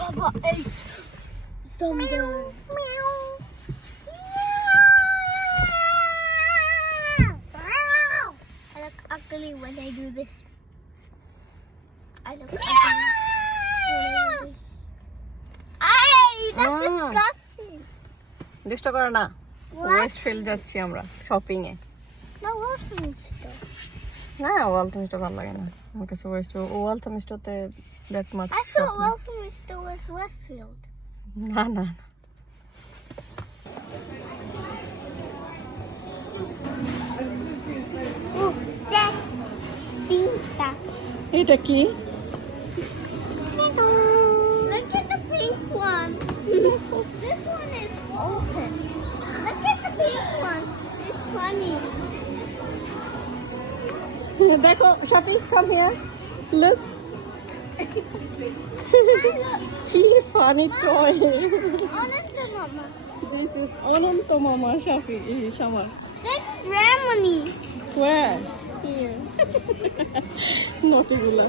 Papa ate something. I look ugly when I do this. I look ugly when I do this. Ay, that's disgusting. দুষ্ট করো না। Westfield যাচ্ছি আমরা shopping এ। No, Westminster. না ওয়ালথমিস্টার ভালো লাগে না আমার কাছে। ওয়ালথমিস্টারতে that much. I thought Westminster was Westfield. না না না। Oh, Jack. Tinta. এটা কি? Look at the pink one. This one is open. Look at the pink one. It's funny. দেখো শপিং কাম হিয়ার লুক কি funny toy Honest mama. This is Ananta মামা shopping summer This is Germany. Where Here. নটিগুলা